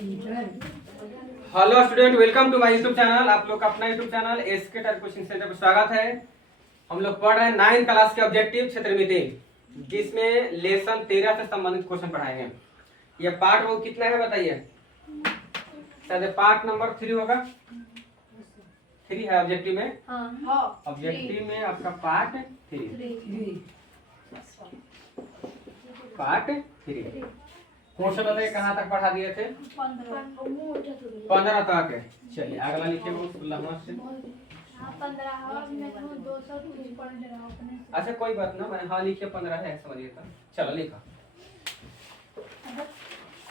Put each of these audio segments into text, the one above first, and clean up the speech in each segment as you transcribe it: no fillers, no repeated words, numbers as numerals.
Hello student, welcome to my YouTube channel. आप लोग का अपना यूट्यूब चैनल एसके टर कोचिंग सेंटर पर स्वागत है। हम लोग पढ़ रहे हैं 9th क्लास के ऑब्जेक्टिव क्षेत्रमिति, जिसमें लेसन 13 से संबंधित क्वेश्चन पढ़ाएंगे। ये पार्ट वो कितना है बताइए? शायद पार्ट नंबर 3 होगा। 3 है ऑब्जेक्टिव में। ऑब्जेक्टिव में आपका पार्ट 3। पार्ट 3 क्वेश्चन बताइए कहाँ तक पढ़ा दिए थे? 15 तक है। चलिए अगला लिखिए। अच्छा कोई बात ना, मैंने हाँ लिखिए 15 है समझिएगा। चलो लिखो।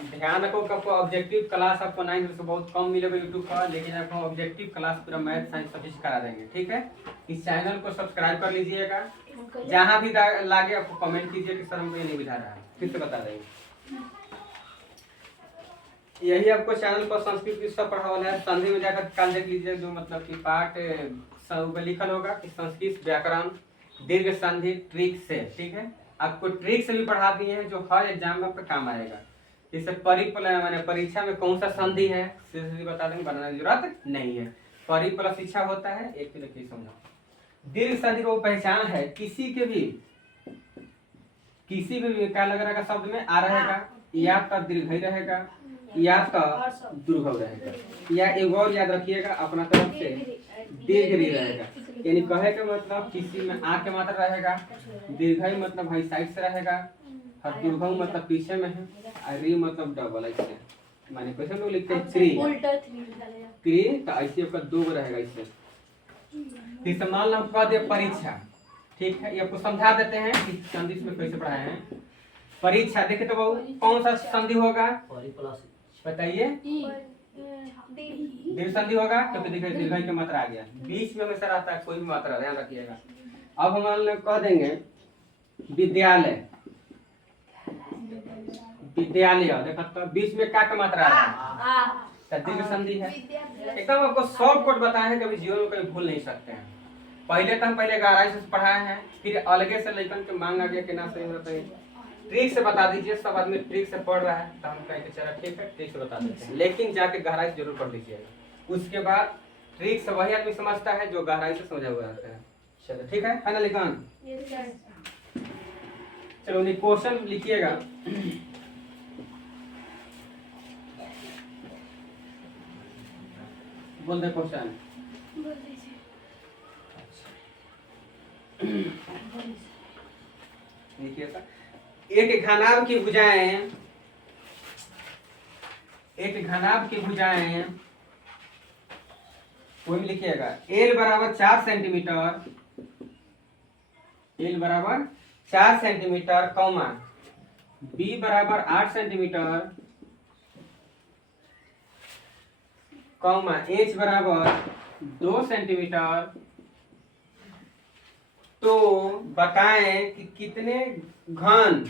ध्यान रखो कि आपको ऑब्जेक्टिव क्लास आपको 9 से बहुत कम मिलेगा यूट्यूब पर, लेकिन आपको ऑब्जेक्टिव क्लास पूरा मैथ साइंस सब चीज करा देंगे। ठीक है, इस चैनल को सब्सक्राइब कर लीजिएगा। जहाँ भी लागे आपको कमेंट कीजिए कि सर हमको ये नहीं बुझा रहा है, फिर से बता देंगे। यही आपको चैनल पर संस्कृत की सब पढ़ा वाला है। संधि में जाकर काल देख लीजिए, जो मतलब कि पार्ट सब लिखल होगा कि संस्कृत व्याकरण दीर्घ संधि ट्रिक से। ठीक है, आपको ट्रिक से भी पढ़ा दिए हैं जो हर एग्जाम में आपका काम आएगा। जैसे मैंने परीक्षा में कौन सा संधि है बता देंगे, बनाने की जरूरत नहीं है। परि प्लस इच्छा होता है। एक देखिए समझो, दीर्घ संधि को पहचान है किसी के भी क्या लग रहा है शब्द में आ रहेगा, या तो दीर्घ ही रहेगा या तो दुर्घव रहेगा, या एक और याद रखिएगा अपना तरफ से दीर्घ नहीं रहेगा। यानी कहे का मतलब किसी में आ के मात्रा रहेगा, दीर्घ मतलब भाई साइड से रहेगा, और दुर्घव मतलब पीछे में है, और री मतलब डबल ऐसे। माने कैसे लोग लिखते हैं क्री तो ऐसे आपका दो रहेगा ऐसे। फिर मान लो हम कह दे परीक्षा। ठीक है, ये आपको समझा देते हैं कि संधि में कैसे पढ़ाए हैं। परीक्षा देखे तो बहु कौन सा संधि होगा बताइए? दीर्घ संधि होगा क्योंकि देखिए दीर्घ की मात्रा आ गया, बीच में हमेशा रहता है कोई भी मात्रा, ध्यान रखिएगा। अब हम कह देंगे विद्यालय। विद्यालय देखो तो बीच में क्या मात्रा आ रहा है, दीर्घ संधि है। एकदम आपको शॉर्ट कट बताए हैं, कभी जीवन में कभी भूल नहीं सकते हैं। पहले तो हम गहराई से पढ़ाए हैं, फिर अलगे से लेकर के मांग आ गया कि ना सही होता है। ट्रिक से बता दीजिए, सब आदमी ट्रिक से पढ़ रहा है तो हम कहेंगे चलो ठीक है ट्रिक से बता देते हैं, लेकिन जाके गहराई से जरूर पढ़ लीजिएगा। उसके बाद ट्रिक से वही आदमी समझता है जो गहराई से समझा हुआ रहता है। चलो ठीक है ना लिखान? चलो क्वेश्चन लिखिएगा। बोल दे क्वेश्चन। लिखिएगा। एक घनाभ की भुजाएं कोई लिखिएगा। एल बराबर 4 सेंटीमीटर, एल बराबर 4 सेंटीमीटर कौमा बी बराबर 8 सेंटीमीटर कौमा एच बराबर 2 सेंटीमीटर, तो बताएं कि कितने घन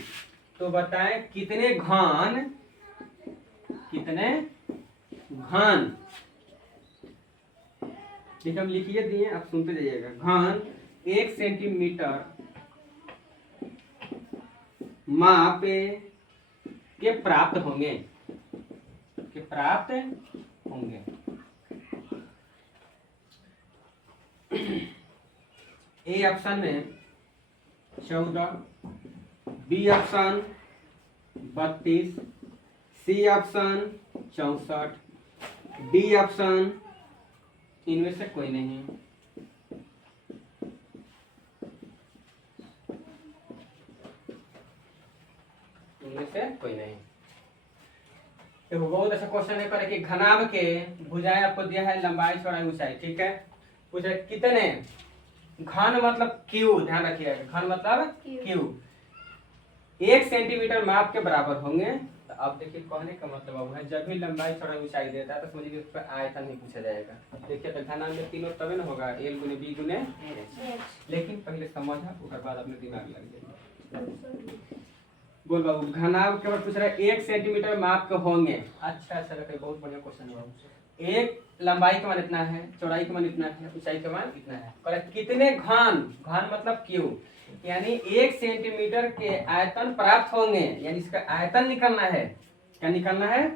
ठीक है, हम लिखिए दिए, आप सुनते जाइएगा। घन 1 सेंटीमीटर माप के प्राप्त होंगे ए ऑप्शन में 14, B option 32, C option 64, D option इनमें से कोई नहीं। तो बहुत अच्छा क्वेश्चन है करे कि घनाभ के भुजाएं आपको दिया है, लंबाई चौड़ाई ऊंचाई। ठीक है, पूछे कितने घन मतलब क्यू, ध्यान रखिएगा घन मतलब क्यू 1 सेंटीमीटर माप के बराबर होंगे। तो अब देखिए कहने का मतलब अब है जब भी लंबाई चौड़ाई ऊंचाई देता है तो समझिए उस पर आयतन ही पूछा जाएगा। देखिए तो घना में तीनों तभी ना होगा, एल गुने बी गुने एच। लेकिन पहले समझा उसके बाद अपने दिमाग लग जाएगा। बोल बाबू, घनाभ के बाद पूछ रहा है 1 सेंटीमीटर माप के होंगे। अच्छा बहुत बढ़िया क्वेश्चन है बाबू। एक लंबाई का मान इतना है, चौड़ाई का मान इतना है, ऊंचाई का मान इतना है। कितने घन मतलब क्यू, यानी 1 सेंटीमीटर के आयतन प्राप्त होंगे, यानी इसका आयतन निकालना है। क्या निकालना है?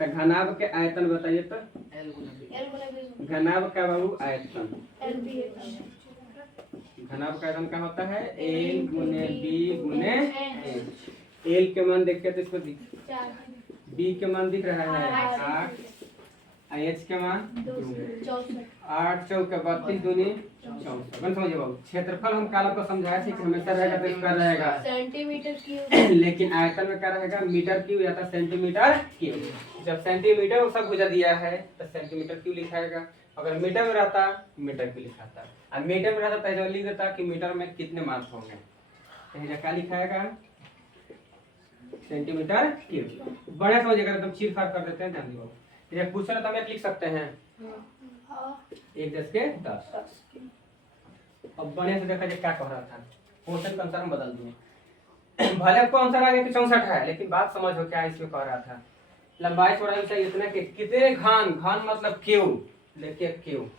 तो घनाभ के आयतन बताइए तो। घनाभ का बाबू आयतन, घनाभ का आयतन क्या होता है? एल गुने बी गुने एच। एल के मान देखिए तो इसको बी के मान दिख रहा है 8, एच के मान 8 चौके 32 दूनी 64। बन समझिए बाबू, क्षेत्रफल हम काल को समझाया थी कि हमेशा रहेगा तो स्क्वायर रहेगा सेंटीमीटर क्यूब, लेकिन आयतन में क्या रहेगा? मीटर क्यूब या तो सेंटीमीटर क्यूब। जब सेंटीमीटर वो सब बुझा दिया है तो सेंटीमीटर क्यूब लिखाएगा, अगर मीटर में रहता मीटर क्यूब लिखाता, अब मीटर में रहता तो लिख देता कि मीटर में कितने मास होंगे, तो क्या लिखाएगा? Centimetre cube. बड़े समझिएगा, एकदम चीर फाड़ कर देते हैं, ध्यान दीजिए। ये पूछा ना तो हम एक लिख सकते हैं 1/10। अब बढ़िया से देखा जाए क्या कह रहा था, क्वेश्चन का आंसर हम बदल दिए। भले आपको आंसर आ गया कि 64 है, लेकिन बात समझो क्या इसमें कह रहा था। लंबाई चौड़ाई ऊंचाई इतना कि कितने घन, घन मतलब क्यूब, देखिए क्यूब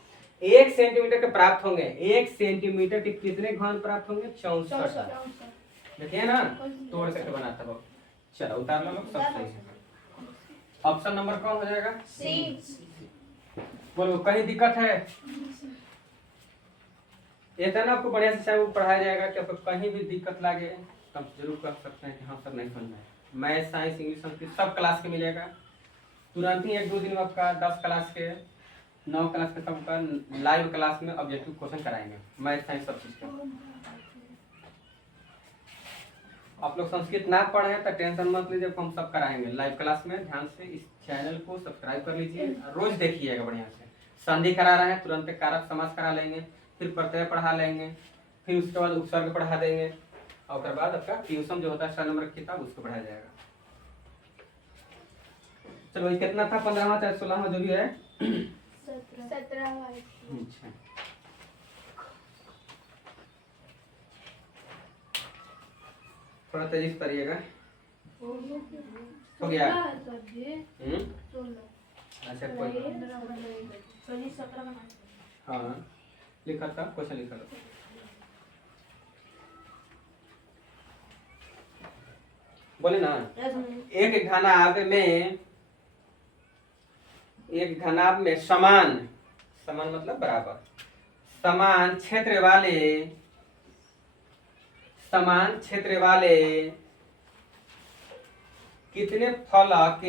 1 सेंटीमीटर के प्राप्त होंगे। 1 सेंटीमीटर के कितने घन प्राप्त होंगे? 64। देखिए ना, तोड़ करके बनाता बहुत। चलो उतार लो, सब सही है। ऑप्शन नंबर कौन हो जाएगा? सी। बोलो कहीं दिक्कत है? ये तो ना आपको बढ़िया से चाहे पढ़ाया जाएगा कि आपको कहीं भी दिक्कत लगे तब जरूर कर सकते हैं कि हाँ सर नहीं समझ में। मैथ, साइंस, इंग्लिश, संस्कृत सब क्लास के मिलेगा तुरंत ही। 1-2 दिन में आपका 10 क्लास के 9 क्लास के सबका लाइव क्लास में ऑब्जेक्टिव क्वेश्चन कराएंगे, मैथ साइंस सब चीज का। आप लोग संस्कृत ना पढ़े तो टेंशन मत लीजिए, हम सब कराएंगे लाइव क्लास में। ध्यान से इस चैनल को सब्सक्राइब कर लीजिए, रोज देखिएगा बढ़िया से। संधि करा रहे हैं, तुरंत कारक समास करा लेंगे, फिर प्रत्यय पढ़ा लेंगे, फिर उसके बाद उपसर्ग पढ़ा देंगे, और उसके बाद आपका ट्यूशन जो होता है 6 नंबर की किताब उसको पढ़ाया जाएगा। चलो ये कितना था? 15वां चाहे 16वां जो भी है? 17वां। अच्छा, थोड़ा तेजी से करिएगा। हो गया? अच्छा कोई हाँ लिखा था, क्वेश्चन लिखा था। बोले ना, एक घनाभ में समान, समान मतलब बराबर, समान क्षेत्र वाले कितने फलक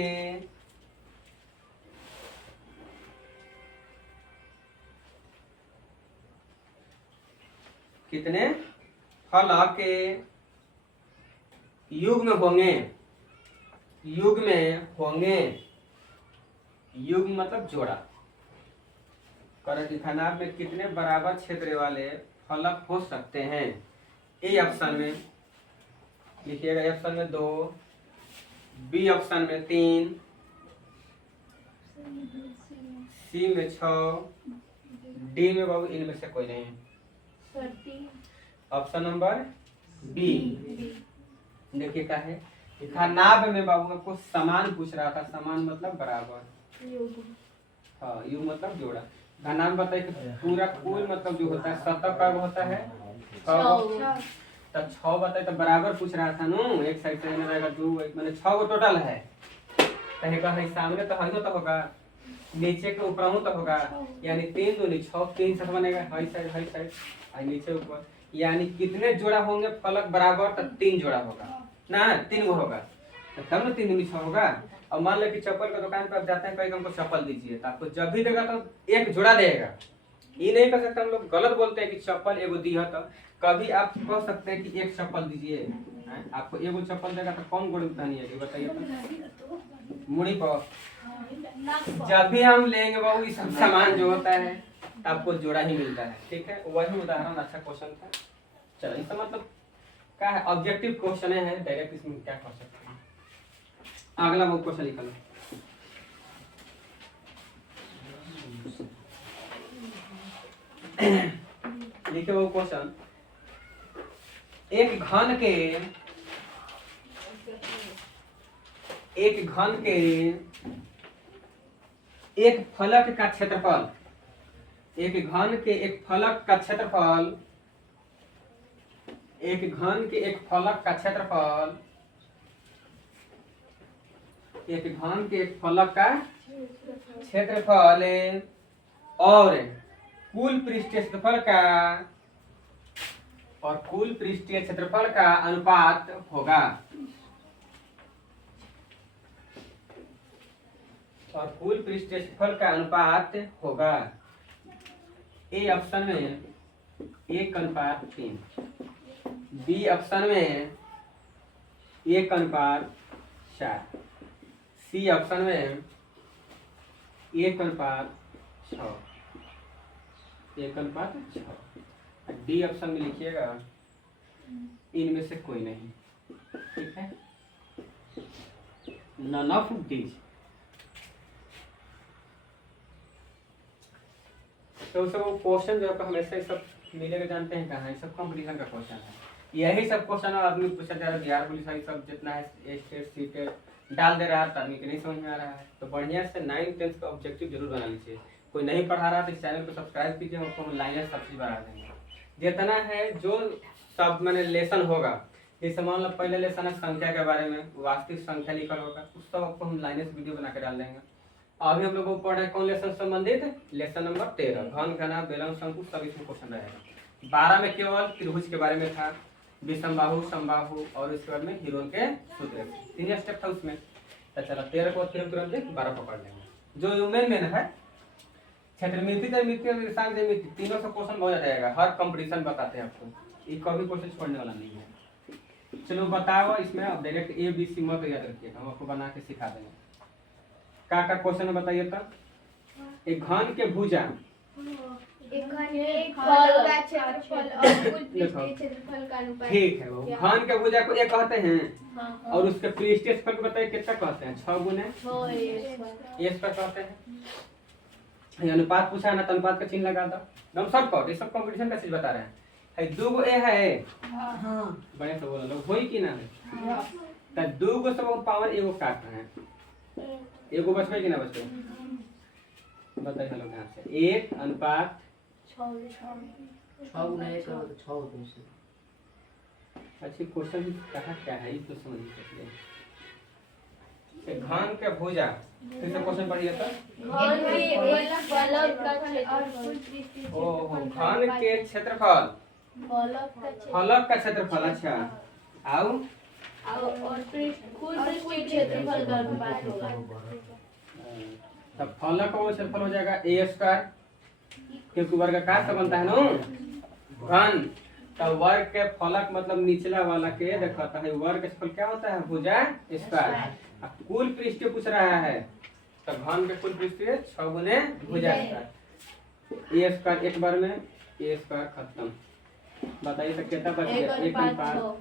युग्म होंगे? युग्म मतलब जोड़ा। कर घनाभ में कितने बराबर क्षेत्र वाले फलक हो सकते हैं? ए ऑप्शन में लिखिएगा, ए ऑप्शन में 2, बी ऑप्शन में 3, सी में 6, डी में बाबू इनमें से कोई नहीं है। Option number B. देखिए क्या है, घनाभ में बाबू आपको समान पूछ रहा था, समान मतलब बराबर, हाँ युग मतलब जोड़ा। घनाभ बताइए कि पूरा कुल मतलब जो होता है सतह का होता है 6, तो 6 बताइए तो बराबर पूछ रहा था नो, एक साइड से रहेगा 2, मैंने 6 गो टोटल है, कहेगा है सामने तो है तो होगा, नीचे के ऊपर हूँ तो होगा, यानी 3 दूनी 6, 3 साथ बनेगा, हाई साइड नीचे ऊपर, यानी कितने जोड़ा होंगे फलक बराबर? तो 3 जोड़ा होगा ना, 3 गो होगा, तब ना 3 दूनी 6 होगा। और मान लो कि चप्पल का दुकान पर आप जाते हैं, कहीं हमको चप्पल दीजिए, तो आपको जब भी देगा तो एक जोड़ा देगा। ये नहीं कर सकते, हम लोग गलत बोलते हैं कि चप्पल एगो दिया, तो कभी आप कह सकते हैं कि एक चप्पल दीजिए, आपको एगो चप्पल देगा तो कौन गोड़ पहनिएगा बताइए तो? मुड़ी पर। जब भी हम लेंगे बाबू ये सब सामान जो होता है आपको जोड़ा ही मिलता है, ठीक है। वही उदाहरण अच्छा क्वेश्चन था। चलो इसका मतलब क्या है, ऑब्जेक्टिव क्वेश्चन है, डायरेक्ट इसमें क्या कर सकते हैं। अगला वो क्वेश्चन लिखा लो। लिखे वो क्वेश्चन, एक घन के एक फलक का क्षेत्रफल, एक घन के एक फलक का क्षेत्रफल, एक घन के एक फलक का क्षेत्रफल एक घन के एक फलक का क्षेत्रफल और कुल पृष्ठीय क्षेत्रफल का अनुपात होगा। और कुल पृष्ठीय क्षेत्रफल का अनुपात होगा। ए ऑप्शन में 1:3, बी ऑप्शन में 1:4, सी ऑप्शन में 1:6, 1:6, डी ऑप्शन में लिखिएगा इनमें से कोई नहीं। ठीक है, नन ऑफ दीज। तो सब क्वेश्चन जो आपको हमेशा ये सब मिलेगा, जानते हैं कहाँ, ये सब कंपटीशन का क्वेश्चन है। यही सब क्वेश्चन आदमी पूछा जा रहा है, बिहार पुलिस वाली सब जितना है स्टेट सीटेट डाल दे रहा है, तो आदमी के नहीं समझ में आ रहा है। तो बढ़िया से 9th 10th का ऑब्जेक्टिव जरूर बना लीजिए। कोई नहीं पढ़ा रहा तो इस चैनल को सब्सक्राइब कीजिए, आपको हम लाइनर सब चीज़ बना देंगे। जितना है जो सब मैंने लेसन होगा, जैसे मान लो पहले लेसन है संख्या के बारे में, वास्तविक संख्या लिखा होगा, उस सब आपको हम लाइनर वीडियो बना के डाल देंगे। अभी हम लोग को पढ़ रहे हैं कौन लेसन संबंधित, लेसन नंबर 13, घन घना बेलन शंकु सब इसमें क्वेश्चन रहेगा। 12 में केवल त्रिभुज के बारे में था, विषमबाहु समबाहु और इसके बाद में हीरोन के सूत्र, 3 स्टेप था उसमें। तो चलो 13 को तुरंत 12 पकड़ लेंगे। जो मेन है क्षेत्रमिति ज्यामिति, तीनों से क्वेश्चन बहुत जाएगा, हर कंपटीशन बताते हैं आपको, ये कभी क्वेश्चन छोड़ने वाला नहीं है। चलो बताओ, इसमें अब डायरेक्ट ए बी सी मत याद रखिए, हम आपको बना के सिखा देंगे। का क्वेश्चन बताइए तो, एक घन के भुजा, एक घन के फल का क्षेत्रफल और कुल पृष्ठीय क्षेत्रफल का अनुपात। ठीक है, वो घन के भुजा को एक कहते हैं, और उसके पृष्ठीय क्षेत्रफल को बताइए कितना कहते हैं, 6 गुने ए स्क्वायर कहते हैं। ये अनुपात पूछा है ना, तो अनुपात का चिन्ह लगा दो, एकदम शॉर्टकट। ये सब कंपटीशन का चीज बता रहे हैं। 2 ए है, हाँ बड़े से बोलो लोग होई कि ना है, तो 2 को सब पावर एगो काट रहे हैं, एगो बचबे कि ना बचबे, बताइए लोग यहाँ से। 1:6 अच्छी क्वेश्चन कहा क्या है, ये तो समझ सकते हैं। घन के भुजा, फिर से क्वेश्चन पढ़िए तो, घन के क्षेत्रफल, फलक का क्षेत्रफल, अच्छा, आओ और कुल पृष्ठीय क्षेत्रफल का अनुपात होगा। तब फलक का क्षेत्रफल हो जाएगा ए स्क्वायर, क्योंकि वर्गाकार से बनता है ना घन। तब वर्ग के फलक मतलब निचला वाला के देखता है, वर्ग का क्षेत्रफल क्या होता है, भुजा स्क्वायर। कुल पृष्ठीय पूछ रहा है, तो घन के कुल पृष्ठीय 6 गुने भुजा स्क्वायर। ए स्क्वायर एक बार में, ए स्क्वायर खत्म। बताइए तो कितना बच गया, 1:5।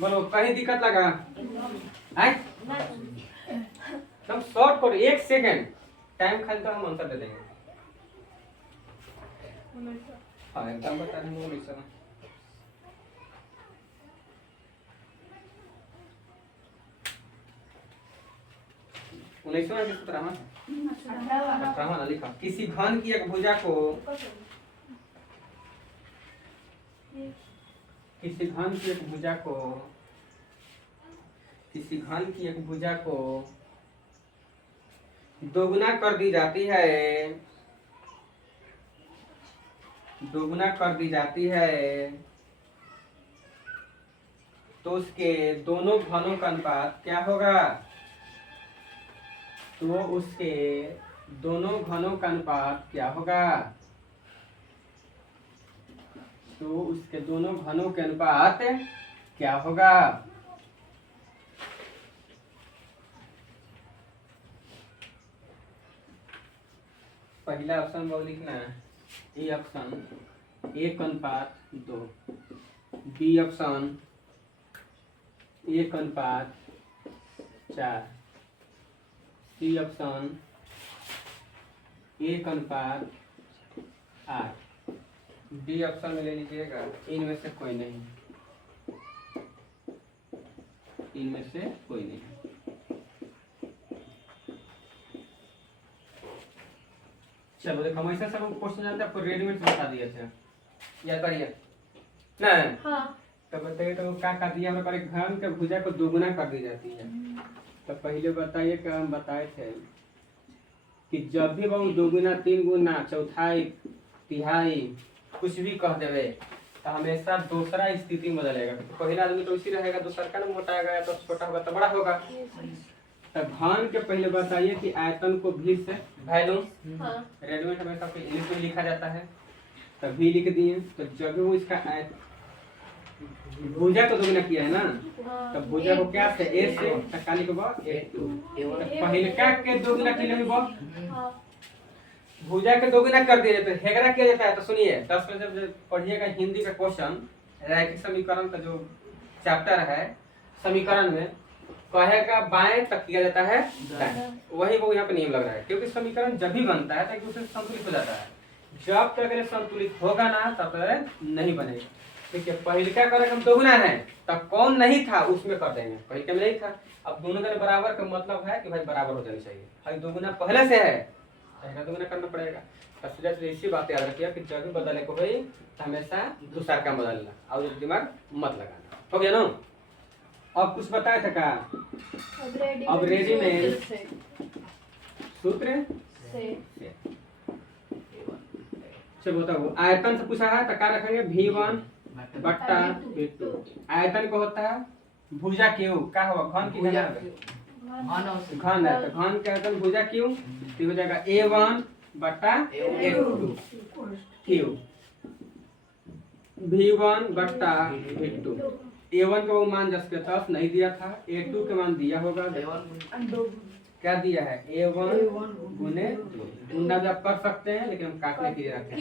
बोलो कहीं दिक्कत लगा है, तुम शॉर्ट करो, 1 सेकंड टाइम खाली, तो हम आंसर दे देंगे। हाँ एकदम बता देंगे। 19 में 18 लिखा। किसी घन की एक भुजा को, किसी घन की एक भुजा को, किसी घन की एक भुजा को दोगुना कर दी जाती है, दोगुना कर दी जाती है, तो उसके दोनों घनों का अनुपात क्या होगा, तो उसके दोनों घनों का अनुपात क्या होगा, तो उसके दोनों घनों के अनुपात क्या होगा। पहला ऑप्शन वो लिखना है, A option 1:2, B option 1:4, C option 1:8, D option में ले लीजिएगा इनमें से कोई नहीं, इनमें से कोई नहीं। चलो देखो, हम ऐसा सब क्वेश्चन जानते हैं, आपको रेडीमेड बता दिए थे, याद करिए ना। हाँ। तो बताइए तो क्या कर दिया हमने, घन के भुजा को दोगुना कर दी जाती है। तो पहले बताइए कि हम बताए थे कि जब भी वो दोगुना, तीन गुना, चौथाई, तिहाई कुछ भी कह देवे तो हमेशा दूसरा स्थिति में बदलेगा। तो पहला आदमी तो इसी रहेगा, दूसरा का ना मोटा या तो छोटा होगा तो बड़ा होगा। तो घन के पहले बताइए कि आयतन को भी से वैल्यू रेडीमेड हमेशा इंग्लिश में लिखा जाता है, तो भी लिख दिए। तो जब भी वो इसका भुजा को दोगुना किया है ना, तो भुजा को क्या से ए से तकाली को बा ए2। पहले क्या के दोगुना के लिए बा भुजा के दोगुना कर दिए तो हेगड़ा किया जाता है। तो सुनिए 10 में जब पढ़िएगा हिंदी का क्वेश्चन, रैखिक समीकरण का जो चैप्टर है, समीकरण में कहेगा बाएं तक किया जाता है दाएं, वही वो यहाँ पे नियम लग रहा है। क्योंकि समीकरण जब भी बनता है तो एक दूसरे से संतुलित हो जाता है, जब तक ये संतुलित होगा ना तब तक नहीं बनेगा। ठीक है, पहले क्या करेगा, हम दोगुना है तब कौन नहीं था उसमें कर देंगे, पहले में नहीं था। अब दोनों का बराबर का मतलब है कि भाई बराबर हो जानी चाहिए। भाई दोगुना पहले से है, पहला दोगुना करना पड़ेगा। तो सीधा इसी बात याद रखिए कि जब भी बदले को हुई तो हमेशा दूसरा का बदलना और दिमाग मत लगाना। हो गया ना? अब कुछ बताया था का? अब रेडीमेड सूत्र से चलो बताओ। आयतन से पूछा है तो क्या रखेंगे, V1 बट्टा V2। आयतन को होता है भुजा क्यू, क्या होगा घन की घन है, तो घन का आयतन भुजा क्यू तो हो जाएगा A1 बट्टा A2 क्यू, V1 बट्टा V2। A1 का वो मान 10 के 10 नहीं दिया था, A2 के मान दिया होगा, क्या दिया है A1 गुने 2। गुना भी आप कर सकते हैं लेकिन हम काटने के लिए रखते हैं।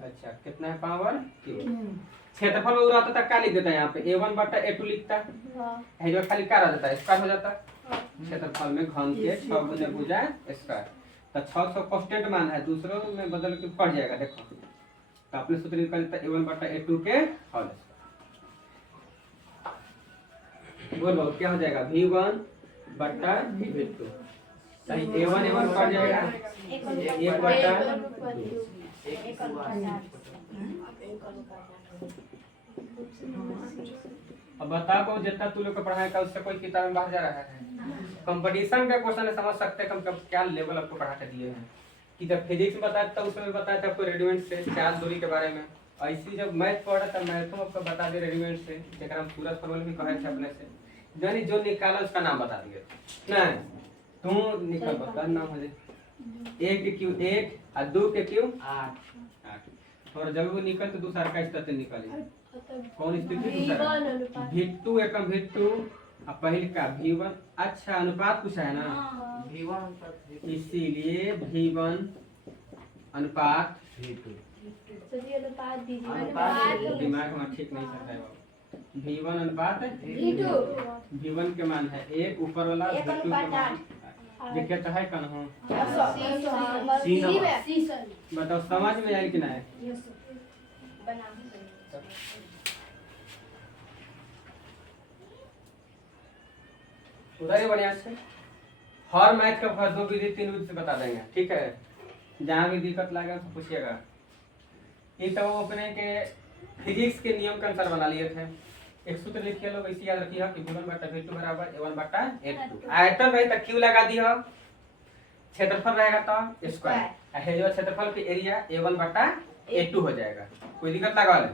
अच्छा कितना है पावर क्यू। क्षेत्रफल वो रहता था क्या लिख देता है यहाँ पे A1 बट्टा A2 लिखता है, जो खाली क्या रह जाता है स्क्वायर हो जाता है। क्षेत्रफल में घन के 6 गुने भुजा स्क्वायर, तो 600 कांस्टेंट मान है, दूसरों में बदल के पड़ जाएगा। देखो तो आपने सूत्र निकाल दिया A1 बट्टा A2 के होल स्क्वायर। बोलो क्या हो जाएगा, V1 बट्टा V2। सही, A1 पड़ जाएगा 1 बट्टा 2। अब बताओ जितना तू लोग का पढ़ाई का उससे कोई किताब में बाहर जा रहा है? कंपटीशन का क्वेश्चन है, समझ सकते हैं कम कम क्या लेवल आपको पढ़ा के दिए हैं। कि जब फिजिक्स में बताया था उसमें बताया था आपको रेडीमेड से चार्ज दूरी के बारे में, ऐसी जब मैथ पढ़ा था मैथ में आपको बता दे रेडीमेड से, जगह हम पूरा फॉर्मूला भी कहे थे अपने से, यानी जो निकाला उसका नाम बता दिए नहीं, तू निकल बता नाम हो जाए। 1 के क्यू 1 और 2 के क्यू 8। और जब वो निकल तो दूसरा का स्थिति निकले, कौन स्थिति दूसरा V2 एकम V2 और पहले का V1। अच्छा अनुपात पूछा है ना, इसीलिए V1 अनुपात V2। दिमाग में ठीक नहीं चल रहा है। V1 अनुपात V1 के मान है 1, ऊपर वाला V2 के मान ये क्या है कौन हो बताओ, समझ में आए कि ना है? उधर ही बढ़िया से हर मैथ का फर्स्ट 2 विधि 3 विधि से बता देंगे। ठीक है, जहाँ भी दिक्कत लगे तो पूछिएगा। ये तो अपने के फिजिक्स के नियम के अनुसार बना लिए थे। एक सूत्र लिखिए लोग, इसी याद रखिए कि V1 बट्टा V2 बराबर A1 बट्टा A2। आयतन रहे तो क्यू लगा दिया, क्षेत्रफल रहेगा तो स्क्वायर, है जो क्षेत्रफल के एरिया A1 बट्टा A2 हो जाएगा। कोई दिक्कत लगा ले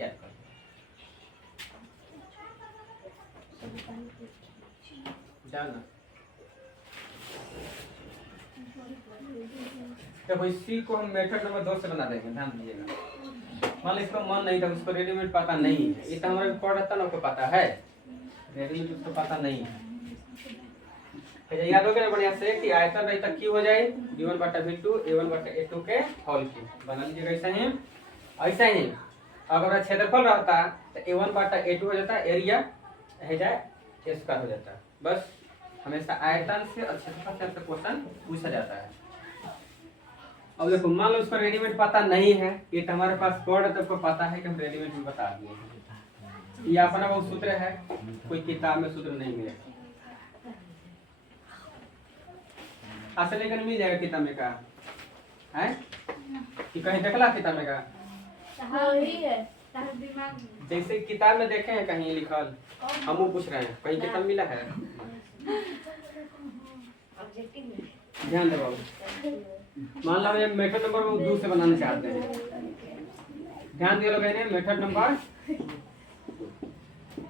याद कर। जाना तो इसी को हम मेथड नंबर 2 से बना देंगे, ध्यान दीजिएगा। मान लो इसको मन नहीं था, उसको रेडीमेड पता नहीं है, ये तो हमारे पढ़ था ना, आपको पता है, रेडीमेड उसको पता नहीं है। तो याद हो गया बढ़िया से कि आयतन रही तक क्यू हो जाए V1 बट्टा V2 A1 बट्टा A2 के होल क्यूब बना लीजिएगा। ऐसा ही अगर क्षेत्रफल रहता तो A1 बट्टा A2 हो जाता, एरिया है जाए स्क्वायर हो जाता। बस हमेशा आयतन से और क्षेत्रफल से क्वेश्चन पूछा जाता है। अब देखो मान लो उसको रेडीमेड पता नहीं है, ये तो हमारे पास कोड है तो आपको पता है कि हम रेडीमेड भी बता दिए। ये अपना वो सूत्र है, कोई किताब में सूत्र नहीं मिलेगा। असल लेकिन मिल जाएगा किताब में का है कि कहीं देखला किताब में का है जैसे किताब में देखे हैं कहीं लिखल, हम वो पूछ रहे हैं कहीं किताब मिला है? ध्यान दे बाबू। मान लो ये मेथड नंबर 2 से बनाना चाहते हैं, ध्यान दिया लोग मेथड नंबर।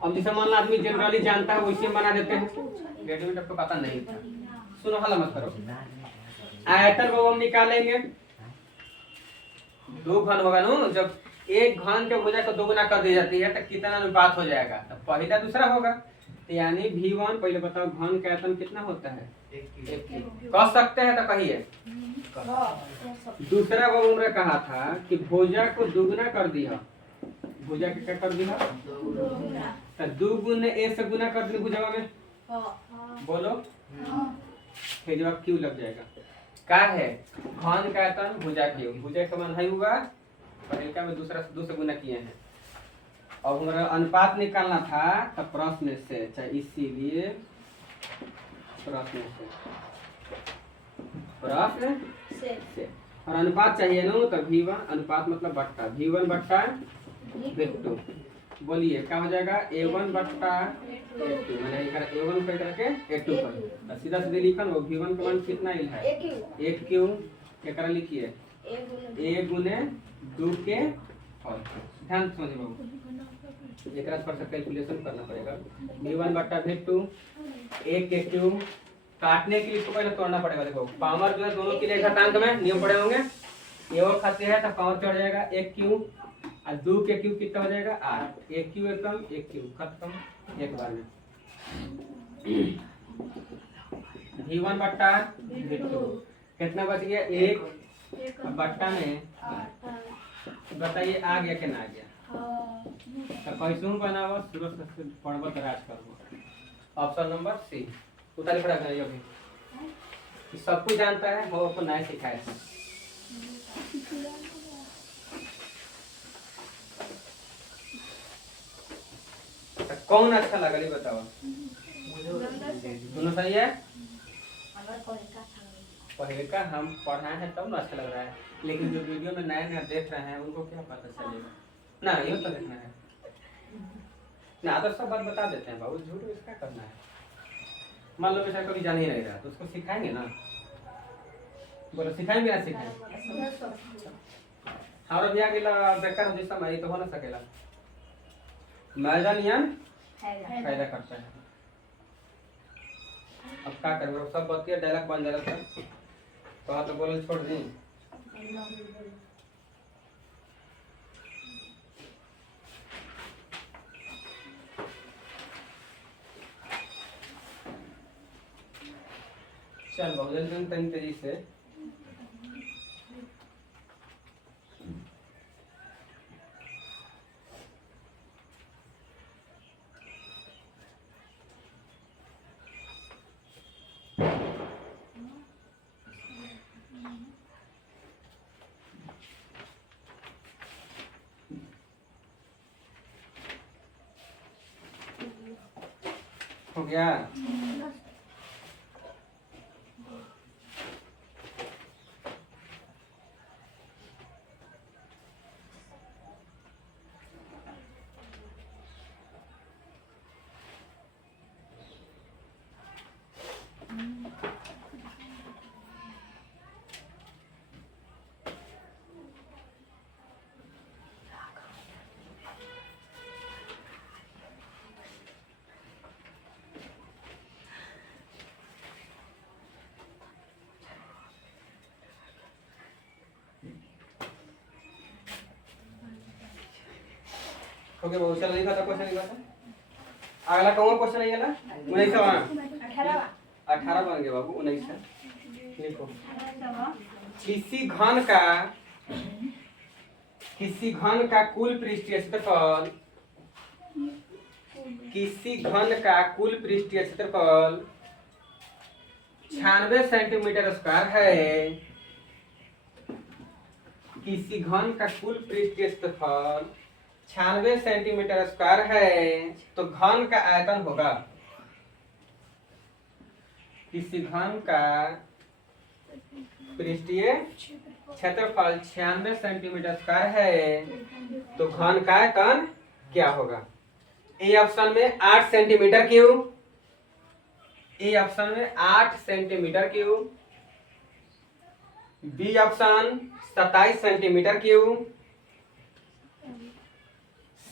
अब जैसे मान लो आदमी जनरली जानता है वैसे बना देते हैं, रेडीमेड आपको पता नहीं था। सुनो हल्ला मत करो। आयतन को हम निकालेंगे, 2 घन होगा ना, जब एक घन के भुजा को 2 गुना कर दी जाती है तो कितना अनुपात हो जाएगा? तो पहला दूसरा होगा, तो यानी V1 पहले बताओ घन का आयतन कितना होता है? 1 कह सकते हैं तो कहिए। दूसरा को उन्होंने कहा था कि भुजा को 2 गुना कर दिया, भुजा के क्या कर दिया? तो 2 गुने a से गुना कर दी भुजा में, बोलो फिर जवाब क्यों लग जाएगा? का है घन का आयतन भुजा क्यों, भुजा का मान है हुआ पहले में दूसरा से 2 से गुना किए हैं। और हमारा अनुपात निकालना था तो प्रश्न से, चाहे इसीलिए प्रश्न से और अनुपात चाहिए ना, तो V1 अनुपात मतलब बट्टा, V1 बट्टा V2। बोलिए क्या हो जाएगा? A1 बट्टा A2, मैंने A1 कर करके A2 पर सीधा सीधे लिखा वो V1 का मान कितना इल है? 1 क्यों क्या करा लिखिए? A गुने 2 के और ध्यान समझिए बाबू, एक पर से कैलकुलेशन करना पड़ेगा। V1 बट्टा V2 1 के क्यूब, काटने के लिए इसको पहले तोड़ना पड़ेगा। देखो पावर जो है दोनों के लिए घातांक में नियम पड़े होंगे, ये और खाते हैं तो पावर चढ़ जाएगा 1 क्यूब और 2 के क्यूब कितना हो जाएगा? 8। 1 क्यूब एकदम 1 क्यूब खत्म एक बार में। V1 बट्टा V2 कितना बच गया? 1 बट्टा में बताइए आ गया कि ना आ गया? तो कैसे बना हुआ शुरू से पढ़बो तो राज करबो। ऑप्शन नंबर सी उतारी पड़ा गया। ये सब कुछ जानता है वो आपको नया सिखाया है। तो कौन अच्छा लगा ये बताओ? दोनों सही है? पहले का हम पढ़ाए हैं तब ना अच्छा लग रहा है, लेकिन जो वीडियो में नया नया देख रहे हैं उनको क्या पता चलेगा ना, ये तो देखना है ना। तो सब बात बता देते हैं बाबू, झूठ इसका करना है। मान लो बेटा कभी जान ही नहीं रहा तो उसको सिखाएंगे ना, बोलो सिखाएंगे ना? सिखाएंगे। और भी आगे बेकार जैसा मैं तो हो ना सकेला, मैदानियन फायदा करता है। अब क्या करें, सब बतिया डायलॉग बन जाएगा तो बोल छोड़ दी। चल बहुत जल्दी तेजी से हो गया। ओके बहुत चल लिखा था क्वेश्चन लिखा था। अगला कौन क्वेश्चन है? ये 18 बन गया बाबू। 19 लिखो। किसी घन का कुल पृष्ठीय क्षेत्रफल, किसी घन का कुल पृष्ठीय क्षेत्रफल 96 सेंटीमीटर स्क्वायर है। किसी घन का कुल पृष्ठीय क्षेत्रफल 96 सेंटीमीटर स्क्वायर है, तो घन का आयतन होगा। किसी घन का पृष्ठीय क्षेत्रफल 96 सेंटीमीटर स्क्वायर है, तो घन का आयतन क्या होगा? ए ऑप्शन में 8 सेंटीमीटर क्यूब, ए ऑप्शन में 8 centimetre cube, B option 27 centimetre cube,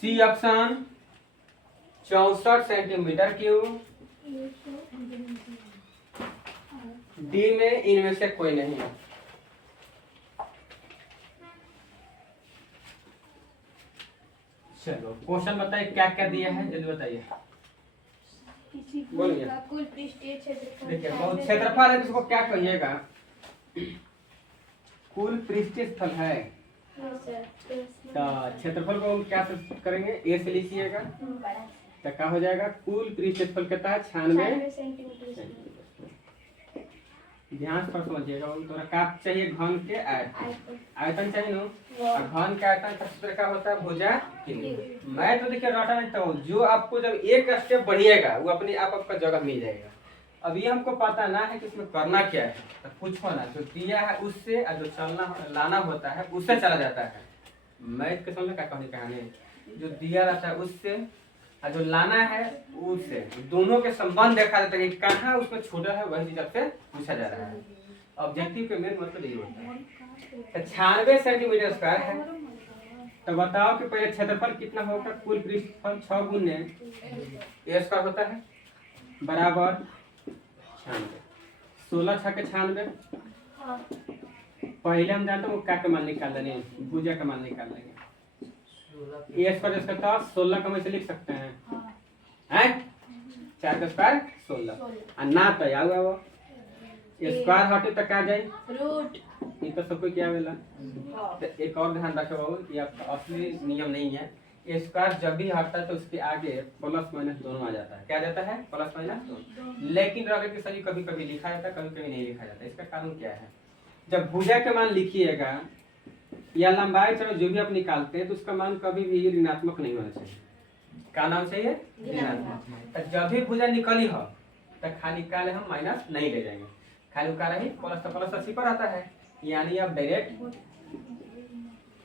C option 64 centimetre cube, D में इनमें से कोई नहीं है। चलो क्वेश्चन बताइए क्या क्या दिया है, जल्दी बताइए। बोलिए। कुल पृष्ठीय क्षेत्रफल। देखिए बहुत क्षेत्रफल है, इसको क्या कहिएगा? कुल पृष्ठीय स्थल है, तो क्षेत्रफल को हम क्या से करेंगे? ए से लिखिएगा, तो क्या हो जाएगा? कुल पृष्ठीय स्थल कितना है? 96 सेंटीमीटर। ध्यान से समझिएगा। तोरा का चाहिए? घन के आयतन, आयतन चाहिए ना, और घन का आयतन का सूत्र क्या होता है? भुजा किमी। मैं तो देखिए रटा नहीं हूँ, जो आपको जब एक स्टेप बढ़िएगा वो अपने आप आपका जगह मिल जाएगा। अभी हमको पता ना है कि इसमें करना क्या है, तो पूछो ना, जो दिया है उससे और जो चलना लाना होता है उससे चला जाता है। मैथ के समझ क्या कहानी, जो दिया रहता है उससे और जो लाना है उससे, दोनों के संबंध देखा जाता है कि कहाँ उसमें छूटा है, वही चीज आपसे पूछा जा रहा है। ऑब्जेक्टिव के मेन मतलब यही होता है। तो 96 सेंटीमीटर स्क्वायर है, तो बताओ कि पहले क्षेत्रफल कितना होगा? कुल पृष्ठफल 6 गुने ए स्क्वायर होता है बराबर 96। 16 6 के 96। पहले हम जानते हैं क्या का मान निकाल लेंगे, भुजा का मान निकाल लेंगे। ए स्क्वायर इसका तो 16 का से लिख सकते हैं, हैं? 4 का स्क्वायर 16 और ना तो या हुआ वो स्क्वायर हटे तक आ जाए रूट। ये तो सबको क्या मिला। तो एक और ध्यान रखो बाबू, ये आपका असली नियम नहीं है। स्क्वायर जब भी हटता है तो उसके आगे प्लस माइनस दोनों आ जाता है। क्या जाता है? प्लस माइनस दोनों। लेकिन रगड़ के सही कभी कभी लिखा जाता है, कभी कभी नहीं लिखा जाता। इसका कारण क्या है? जब भुजा के मान लिखिएगा या लंबाई चलो जो भी आप निकालते हैं, तो उसका मान कभी भी ऋणात्मक नहीं होना चाहिए। क्या नाम चाहिए? ऋणात्मक। तो जब भी भुजा निकली हो तो खाली निकाले हम माइनस नहीं ले जाएंगे, खाली का रही प्लस, तो प्लस अस्सी पर आता है, यानी आप डायरेक्ट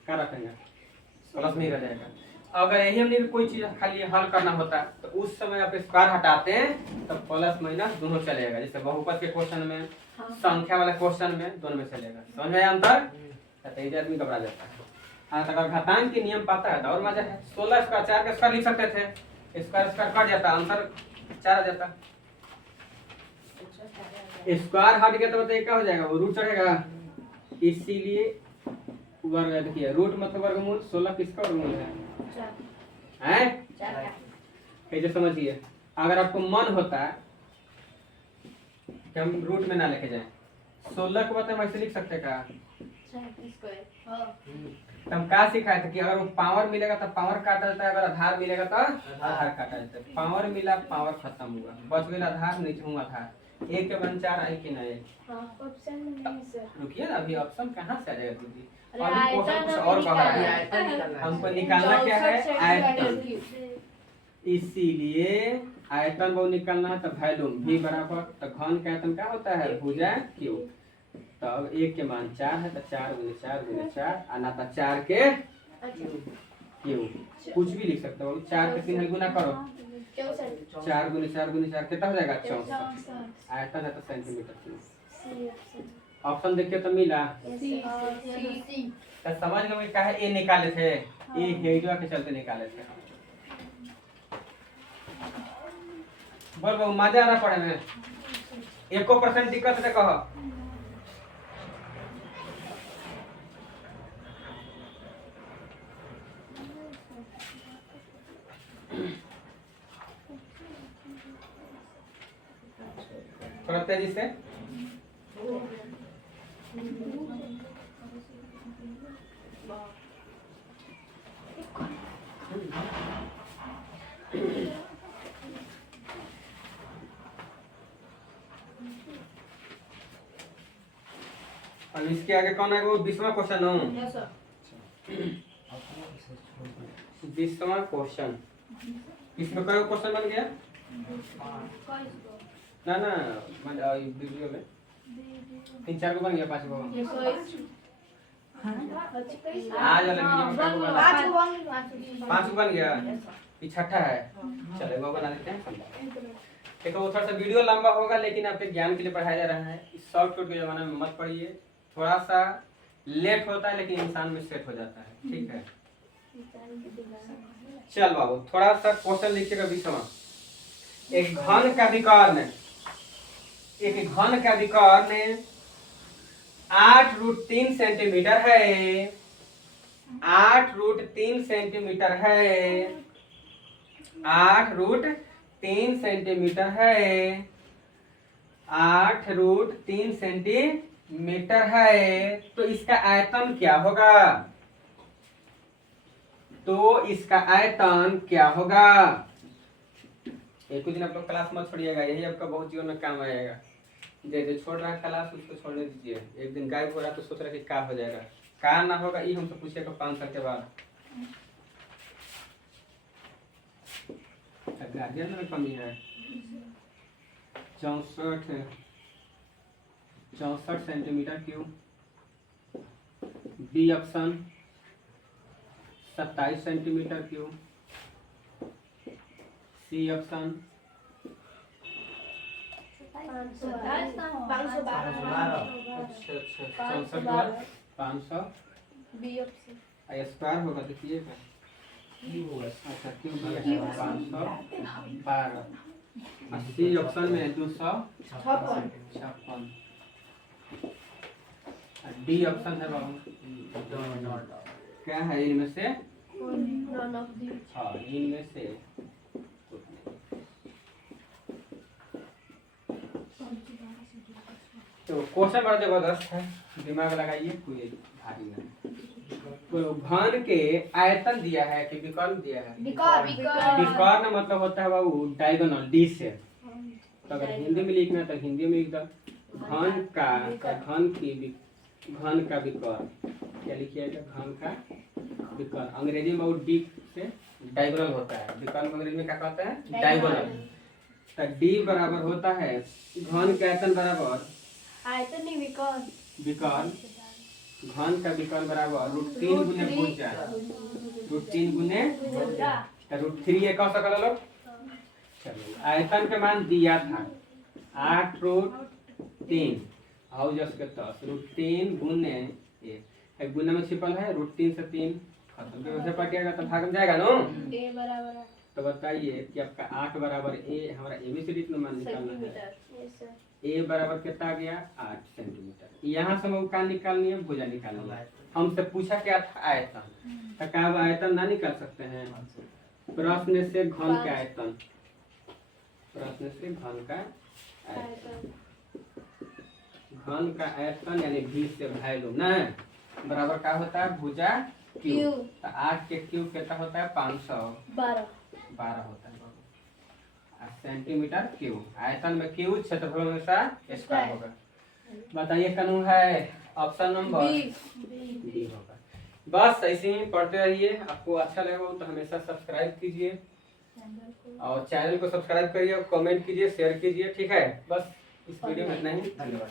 क्या रखेंगे? प्लस नहीं रह जाएगा। अगर यही हमने कोई चीज खाली हल करना होता है तो उस समय आप स्क्वायर हटाते हैं तो प्लस माइनस दोनों चलेगा। जैसे बहुपद के क्वेश्चन में, संख्या वाले क्वेश्चन में, दोनों में चलेगा। समझ में अंतर? तो आदमी घबरा जाता है। अगर घातांक के नियम पता है तो और मजा है। 16 स्क्वायर 4 का स्क्वायर लिख सकते थे, स्क्वायर स्क्वायर कट जाता, आंसर 4 आ जाता। स्क्वायर हट गया तो बताइए क्या हो जाएगा? वो रूट चढ़ेगा, इसीलिए वर्ग। देखिए रूट मतलब वर्गमूल, 16 किसका वर्गमूल है? हैं? कैसे समझिए? अगर आपको मन होता है कि हम रूट में ना लेके जाएं, 16 को बताए हम ऐसे लिख सकते का? तो हम क्या सिखाए थे कि अगर वो पावर मिलेगा तो पावर काटा जाता है, अगर आधार मिलेगा तो आधार काटा जाता है। पावर मिला, पावर खत्म हुआ, बच गया आधार, नीचे हूँ आधार। एक के बन 4 आई कि नहीं? ऑप्शन नहीं सर। रुकिए ना, अभी ऑप्शन कहाँ से आ जाएगा दीदी? अभी क्वेश्चन कुछ और बाहर है, हमको निकालना क्या है? आयतन। इसीलिए आयतन वो निकालना है तो वॉल्यूम भी बराबर, तो घन का आयतन क्या होता है? भुजा क्यूब। तो अब एक के मान 4 है, तो 4 गुने 4 गुने 4 अनाता 4 के क्यूब। कुछ भी लिख सकते हो, 4 के 3 गुना करो, 4 गुने 4 गुने 4 कितना हो जाएगा? 64। आयतन है तो सेंटीमीटर क्यूब। ऑप्शन देखिए तो मिला। तो समझ लो क्या है? ए निकाले थे, ए हेडवा के चलते निकाले थे। बोल बहु मजा आ रहा पढ़े में? 1% दिक्कत है कहो? थोड़ा तेजी से। अब इसके आगे कौन है? वो 20वां क्वेश्चन हो। 20वां क्वेश्चन। इसमें कई क्वेश्चन बन गया? ना ना वीडियो में 3 4 को बन गया, 5 को। आज वाले वीडियो में क्या होगा? 5 बन गया, ये छठा है। चलो वो बना देते हैं। देखो वो थोड़ा सा वीडियो लंबा होगा, लेकिन आपके ज्ञान के लिए पढ़ाया जा रहा है। इस शॉर्ट कट के जमाने में मत पढ़िए, थोड़ा सा लेट होता है लेकिन इंसान में सेट हो जाता है। ठीक है, चल बाबू थोड़ा सा क्वेश्चन लिखिएगा विषम। एक घन का विकर्ण, एक घन का विकर्ण 8√3 सेंटीमीटर है। 8√3 सेंटीमीटर है। 8√3 सेंटीमीटर है। 8√3 सेंटीमीटर है। तो इसका आयतन क्या होगा? तो इसका आयतन क्या होगा? एक दिन आप लोग क्लास मत छोड़िएगा, यही आपका बहुत जीवन में काम आएगा। जैसे छोड़ रहा है क्लास उसको छोड़ने दीजिए। एक दिन गायब हो रहा है तो सोच रहा है कि क्या हो जाएगा, क्या ना होगा, ये हमसे पूछिएगा 5 साल के बाद। गार्जियन में कमी है। 64 centimetre cube. B option 27 centimetre cube. C option 500 square होगा, देखिएगा। अच्छा क्यों 512। सी ऑप्शन में 256। डी ऑप्शन है बाबू, क्या है इनमें से? हाँ इनमें से तो क्वेश्चन बड़ा जबरदस्त है, दिमाग लगाइए, कोई भारी नहीं। तो घन के आयतन दिया है कि विकर्ण दिया है? विकर्ण मतलब होता है बाबू डायगोनल, डी से। तो अगर हिंदी में लिखना है तो हिंदी में लिख दो घन का विकर्ण। क्या लिखिएगा? घन का विकर्ण। अंग्रेजी में वो डी से डायगोनल होता है। विकर्ण को अंग्रेजी में क्या कहते हैं? डायगोनल। तो डी बराबर होता है घन का आयतन बराबर आयतन नहीं विकर्ण। विकर्ण घन का विकर्ण बराबर √3 गुने भुजा। √3 गुने √3 ये कह सकल लोग। चलो आयतन का मान दिया था 8√3 हाउ जस्ट के 10 √3 गुने 1 गुना में छिपल है √3 से 3 खत्म के वैसे पटिएगा तो भाग में जाएगा नो। ए बराबर है तो बताइए कि आपका 8 बराबर ए, हमारा एबीसीडी का मान निकालना है। ए बराबर कितना आ गया? 8 सेंटीमीटर। यहाँ से हम का निकालनी है? भुजा निकालनी है। हमसे पूछा क्या था? आयतन। तो क्या आयतन ना निकाल सकते हैं? प्रश्न से घन का आयतन, प्रश्न से घन का आयतन, घन का आयतन यानी 20 से वैल्यू ना बराबर क्या होता है? भुजा क्यूब। तो 8 के क्यूब कितना होता है? 512 होता है। Centimetre cube. आयतन में क्यूब, क्षेत्रफल में स्क्वायर होगा। बताइए कानून है ऑप्शन नंबर डी होगा। बस ऐसे ही पढ़ते रहिए। आपको अच्छा लगा हो तो हमेशा सब्सक्राइब कीजिए और चैनल को सब्सक्राइब करिए, कमेंट कीजिए, शेयर कीजिए। ठीक है, बस इस वीडियो में इतना ही। धन्यवाद।